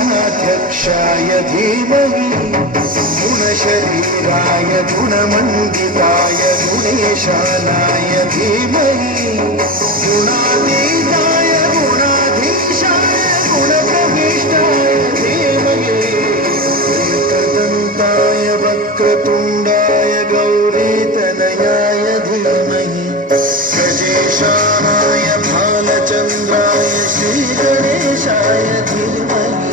गणेशाध्यक्षाय धीमहि गुणशरीराय गुणमण्डिताय गुणेशानाय धीमहि गुणातीताय गुणाधीशाय गुणप्रविष्टाय धीमहि एकदन्ताय वक्रतुण्डाय गौरीतनयाय धीमहि गजेशानाय भालचन्द्राय श्रीगणेशाय धीमहि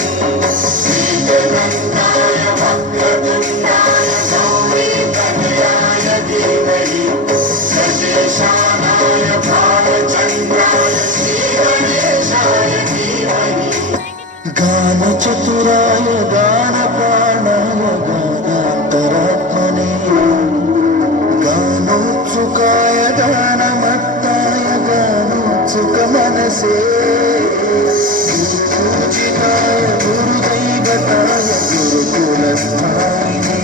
एकदन्ताय वक्रतुण्डाय गौरीतनयाय धीमहि गजेशानाय भालचन्द्राय श्रीगणेशाय धीमहि गानचतुराय गानप्राणाय गानान्तरात्मने गानोत्सुकाय गानमत्ताय गानोत्सुकमनसे गुरुपूजिताय गुरुदैवताय गुरुकुलस्थायिने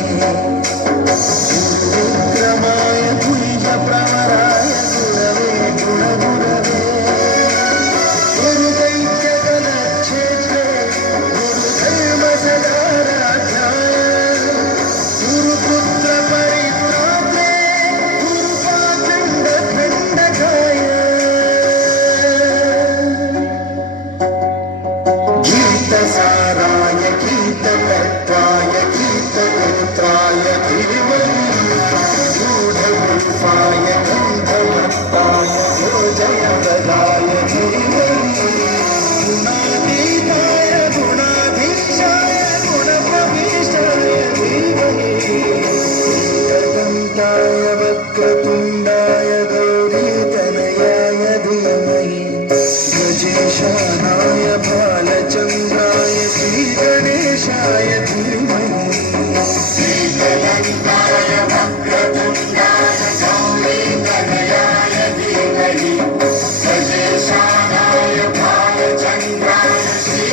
गुरुविक्रमाय द्विजप्रवराय गुरवे गुणगुरवे गुरुदैत्यकलक्षेत्रे गुरुधर्मसदाराध्याय गुरुपुत्रपरित्रात्रे गुरुपाखण्डखण्डकाय गीतसाराय गीततत्त्वाय गीतगोत्राय धीमहि गूढरूपाय गन्धमत्ताय योजयप्रदाय धीमहि गुणातीताय गुणाधीशाय गुणप्रविष्टाय धीमहि एकदन्ताय वक्रतुण्डाय गौरीतनयाय धीमहि गजेशानाय भालचन्द्राय श्रीगणेशाय धीमहि एकदन्ताय वक्रतुण्डाय गौरीतनयाय धीमहि गजेशानाय भालचन्द्राय श्री